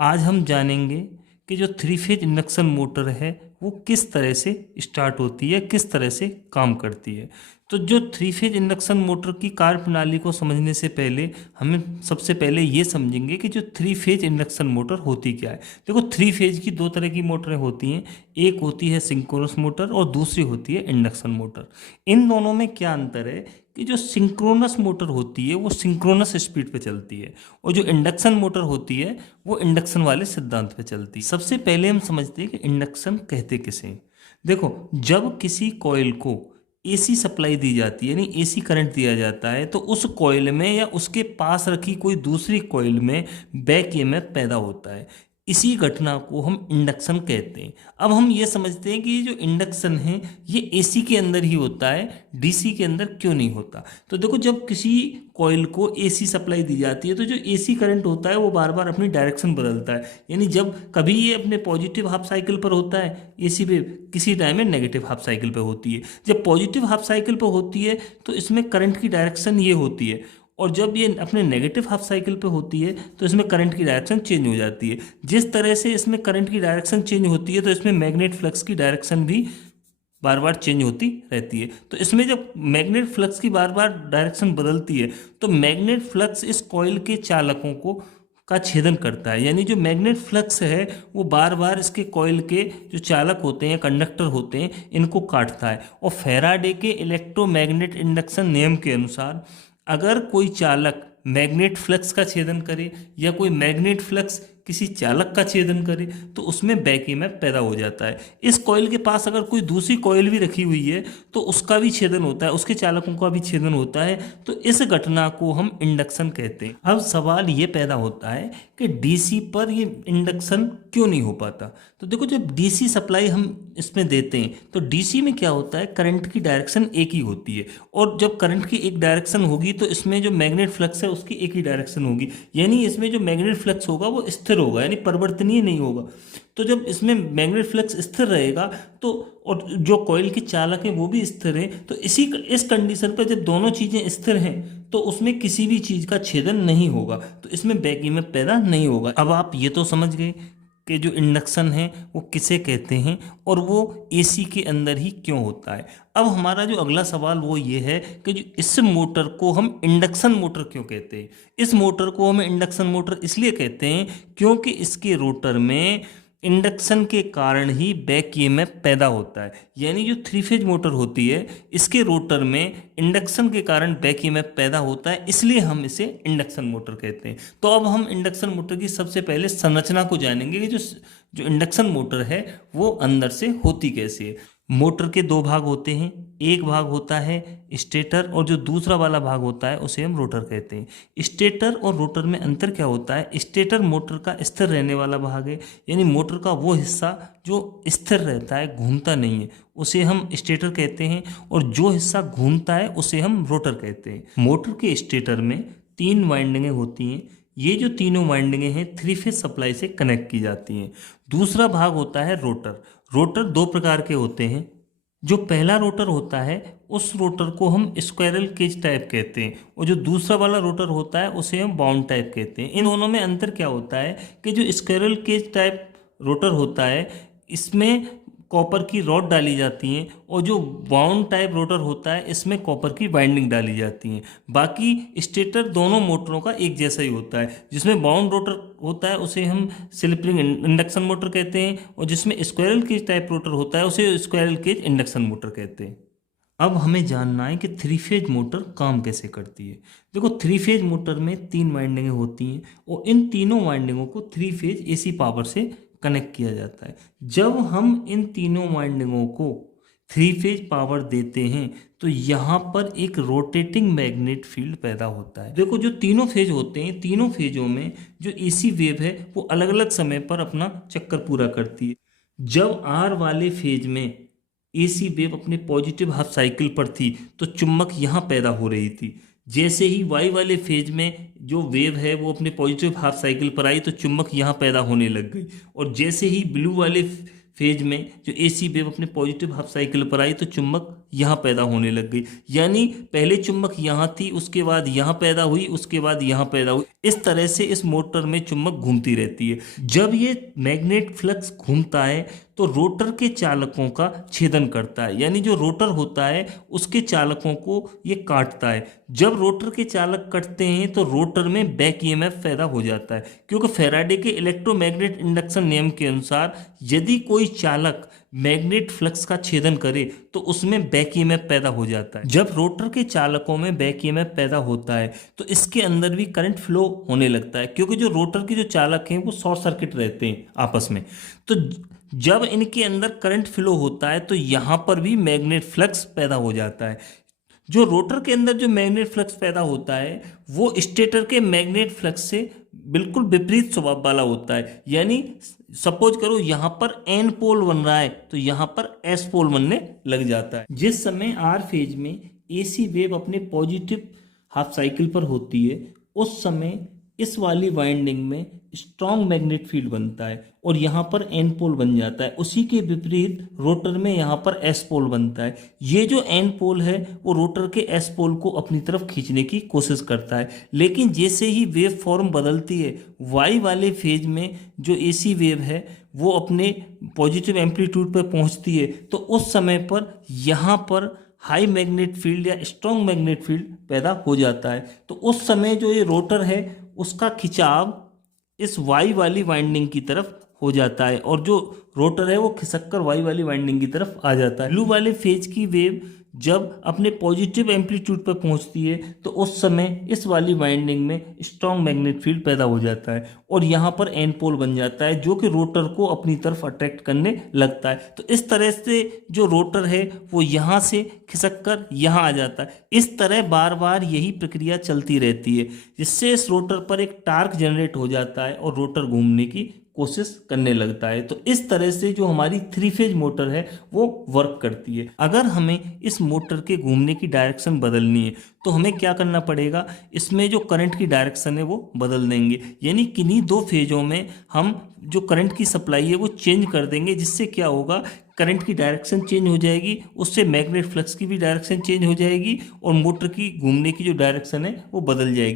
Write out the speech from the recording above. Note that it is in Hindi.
आज हम जानेंगे कि जो थ्री फेज इंडक्शन मोटर है वो किस तरह से स्टार्ट होती है, किस तरह से काम करती है। तो जो थ्री फेज इंडक्शन मोटर की कार्य प्रणाली को समझने से पहले हमें सबसे पहले ये समझेंगे कि जो थ्री फेज इंडक्शन मोटर होती क्या है। देखो, थ्री फेज की दो तरह की मोटरें होती हैं। एक होती है सिंक्रोनस मोटर और दूसरी होती है इंडक्शन मोटर। इन दोनों में क्या अंतर है कि जो सिंक्रोनस मोटर होती है वो सिंक्रोनस स्पीड पे चलती है और जो इंडक्शन मोटर होती है वो इंडक्शन वाले सिद्धांत पे चलती है। सबसे पहले हम समझते हैं कि इंडक्शन कहते किसे हैं। देखो, जब किसी कॉइल को एसी सप्लाई दी जाती है, यानी एसी करंट दिया जाता है, तो उस कॉइल में या उसके पास रखी कोई दूसरी कॉइल में बैक ईएमएफ पैदा होता है। इसी घटना को हम इंडक्शन कहते हैं। अब हम ये समझते हैं कि ये जो इंडक्शन है ये एसी के अंदर ही होता है, डीसी के अंदर क्यों नहीं होता। तो देखो, जब किसी कॉइल को एसी सप्लाई दी जाती है तो जो एसी करंट होता है वो बार बार अपनी डायरेक्शन बदलता है। यानी जब कभी ये अपने पॉजिटिव हाफ साइकिल पर होता है एसी पे, किसी टाइम में नेगेटिव हाफ साइकिल पे होती है। जब पॉजिटिव हाफ साइकिल पे होती है तो इसमें करंट की डायरेक्शन ये होती है, और जब ये अपने नेगेटिव हाफ साइकिल पे होती है तो इसमें करंट की डायरेक्शन चेंज हो जाती है। जिस तरह से इसमें करंट की डायरेक्शन चेंज होती है तो इसमें मैग्नेट फ्लक्स की डायरेक्शन भी बार बार चेंज होती रहती है। तो इसमें जब मैग्नेट फ्लक्स की बार बार डायरेक्शन बदलती है तो मैग्नेट फ्लक्स इस कॉइल के चालकों को का छेदन करता है। यानी जो मैग्नेट फ्लक्स है वो बार बार इसके कॉइल के जो चालक होते हैं, कंडक्टर होते हैं, इनको काटता है। और फैराडे के इलेक्ट्रोमैग्नेट इंडक्शन नियम के अनुसार अगर कोई चालक मैग्नेट फ्लक्स का छेदन करे या कोई मैग्नेट फ्लक्स किसी चालक का छेदन करे तो उसमें बैक ईएमएफ पैदा हो जाता है। इस कॉइल के पास अगर कोई दूसरी कॉइल भी रखी हुई है तो उसका भी छेदन होता है, उसके चालकों का भी छेदन होता है। तो इस घटना को हम इंडक्शन कहते हैं। अब सवाल ये पैदा होता है कि डीसी पर ये इंडक्शन क्यों नहीं हो पाता। तो देखो, जब डीसी सप्लाई हम इसमें देते हैं तो डीसी में क्या होता है, करंट की डायरेक्शन एक ही होती है, और जब करंट की एक डायरेक्शन होगी तो इसमें जो मैग्नेट फ्लक्स है उसकी एक ही डायरेक्शन होगी। यानी इसमें जो मैग्नेट फ्लक्स होगा वो स्थिर होगा, यानी परिवर्तनीय नहीं होगा। तो जब इसमें मैग्नेट फ्लक्स स्थिर रहेगा तो, और जो कॉइल के चालक हैं वो भी स्थिर है, तो इस कंडीशन पर जब दोनों चीजें स्थिर हैं तो उसमें किसी भी चीज का छेदन नहीं होगा, तो इसमें बैक ईएमएफ पैदा नहीं होगा। अब आप ये तो समझ गए कि जो इंडक्शन है वो किसे कहते हैं और वो एसी के अंदर ही क्यों होता है। अब हमारा जो अगला सवाल वो ये है कि जो इस मोटर को हम इंडक्शन मोटर क्यों कहते हैं। इस मोटर को हम इंडक्शन मोटर इसलिए कहते हैं क्योंकि इसके रोटर में इंडक्शन के कारण ही बैक ईएमएफ पैदा होता है। यानी जो थ्री फेज मोटर होती है इसके रोटर में इंडक्शन के कारण बैक ईएमएफ पैदा होता है, इसलिए हम इसे इंडक्शन मोटर कहते हैं। तो अब हम इंडक्शन मोटर की सबसे पहले संरचना को जानेंगे कि जो जो इंडक्शन मोटर है वो अंदर से होती कैसे है। मोटर के दो भाग होते हैं, एक भाग होता है स्टेटर और जो दूसरा वाला भाग होता है उसे हम रोटर कहते हैं। स्टेटर और रोटर में अंतर क्या होता है, स्टेटर मोटर का स्थिर रहने वाला भाग है, यानी मोटर का वो हिस्सा जो स्थिर रहता है, घूमता नहीं है, उसे हम स्टेटर कहते हैं, और जो हिस्सा घूमता है उसे हम रोटर कहते हैं। मोटर के स्टेटर में तीन वाइंडिंगें होती हैं। ये जो तीनों वाइंडिंगें हैं थ्री फेज सप्लाई से कनेक्ट की जाती हैं। दूसरा भाग होता है रोटर। रोटर दो प्रकार के होते हैं। जो पहला रोटर होता है उस रोटर को हम स्क्वायरल केज टाइप कहते हैं, और जो दूसरा वाला रोटर होता है उसे हम बाउंड टाइप कहते हैं। इन दोनों में अंतर क्या होता है कि जो स्क्वायरल केज टाइप रोटर होता है इसमें कॉपर की रॉड डाली जाती हैं, और जो बाउंड टाइप रोटर होता है इसमें कॉपर की वाइंडिंग डाली जाती हैं। बाकी स्टेटर दोनों मोटरों का एक जैसा ही होता है। जिसमें बाउंड रोटर होता है उसे हम स्लिप रिंग इंडक्शन मोटर कहते हैं, और जिसमें स्क्वायरल केज टाइप रोटर होता है उसे स्क्वायरल केज इंडक्शन मोटर कहते हैं। अब हमें जानना है कि थ्री फेज मोटर काम कैसे करती है। देखो, थ्री फेज मोटर में तीन वाइंडिंगें होती हैं और इन तीनों वाइंडिंगों को थ्री फेज एसी पावर से कनेक्ट किया जाता है। जब हम इन तीनों वाइंडिंगों को थ्री फेज पावर देते हैं तो यहाँ पर एक रोटेटिंग मैग्नेट फील्ड पैदा होता है। देखो, जो तीनों फेज होते हैं, तीनों फेजों में जो एसी वेव है वो अलग अलग समय पर अपना चक्कर पूरा करती है। जब आर वाले फेज में एसी वेव अपने पॉजिटिव हाफ साइकिल पर थी तो चुंबक यहाँ पैदा हो रही थी। जैसे ही वाई वाले फेज में जो वेव है वो अपने पॉजिटिव हाफ साइकिल पर आई तो चुंबक यहाँ पैदा होने लग गई, और जैसे ही ब्लू वाले फेज में जो एसी वेव अपने पॉजिटिव हाफ साइकिल पर आई तो चुंबक यहाँ पैदा होने लग गई। यानी पहले चुंबक यहाँ थी, उसके बाद यहाँ पैदा हुई, उसके बाद यहाँ पैदा हुई। इस तरह से इस मोटर में चुंबक घूमती रहती है। जब ये मैग्नेट फ्लक्स घूमता है तो रोटर के चालकों का छेदन करता है, यानी जो रोटर होता है उसके चालकों को ये काटता है। जब रोटर के चालक कटते हैं तो रोटर में बैक ईएमएफ पैदा हो जाता है, क्योंकि फैराडे के इलेक्ट्रोमैग्नेट इंडक्शन नियम के अनुसार यदि कोई चालक मैग्नेट फ्लक्स का छेदन करे तो उसमें बैक ईएमएफ पैदा हो जाता है। जब रोटर के चालकों में बैक ईएमएफ पैदा होता है तो इसके अंदर भी करंट फ्लो होने लगता है, क्योंकि जो रोटर के जो चालक हैं वो शॉर्ट सर्किट रहते हैं आपस में। तो जब इनके अंदर करंट फ्लो होता है तो यहाँ पर भी मैग्नेट फ्लक्स पैदा हो जाता है। जो रोटर के अंदर जो मैग्नेट फ्लक्स पैदा होता है वो स्टेटर के मैग्नेट फ्लक्स से बिल्कुल विपरीत स्वभाव वाला होता है। यानी सपोज करो यहाँ पर एन पोल बन रहा है तो यहाँ पर एस पोल बनने लग जाता है। जिस समय आर फेज में एसी वेव अपने पॉजिटिव हाफ साइकिल पर होती है उस समय इस वाली वाइंडिंग में स्ट्रॉन्ग मैग्नेट फील्ड बनता है और यहाँ पर एन पोल बन जाता है। उसी के विपरीत रोटर में यहाँ पर एस पोल बनता है। ये जो एन पोल है वो रोटर के एस पोल को अपनी तरफ खींचने की कोशिश करता है, लेकिन जैसे ही वेव फॉर्म बदलती है वाई वाले फेज में जो एसी वेव है वो अपने पॉजिटिव एम्पलीट्यूड पर पहुँचती है तो उस समय पर यहाँ पर हाई मैग्नेट फील्ड या स्ट्रॉन्ग मैग्नेट फील्ड पैदा हो जाता है। तो उस समय जो ये रोटर है उसका खिंचाव इस वाई वाली वाइंडिंग की तरफ हो जाता है और जो रोटर है वो खिसक कर वाई वाली वाइंडिंग की तरफ आ जाता है। ब्लू वाले फेज की वेव जब अपने पॉजिटिव एम्पलीट्यूड पर पहुंचती है तो उस समय इस वाली वाइंडिंग में स्ट्रॉन्ग मैग्नेट फील्ड पैदा हो जाता है और यहाँ पर एन पोल बन जाता है जो कि रोटर को अपनी तरफ अट्रैक्ट करने लगता है। तो इस तरह से जो रोटर है वो यहाँ से खिसक कर यहाँ आ जाता है। इस तरह बार बार यही प्रक्रिया चलती रहती है, जिससे इस रोटर पर एक टार्क जनरेट हो जाता है और रोटर घूमने की कोशिश करने लगता है। तो इस तरह से जो हमारी 3 फेज मोटर है वो वर्क करती है। अगर हमें इस मोटर के घूमने की डायरेक्शन बदलनी है तो हमें क्या करना पड़ेगा, इसमें जो करंट की डायरेक्शन है वो बदल देंगे। यानी किन्हीं 2 फेजों में हम जो करंट की सप्लाई है वो चेंज कर देंगे, जिससे क्या होगा, करंट की डायरेक्शन चेंज हो जाएगी, उससे मैग्नेट फ्लक्स की भी डायरेक्शन चेंज हो जाएगी और मोटर की घूमने की जो डायरेक्शन है वो बदल जाएगी।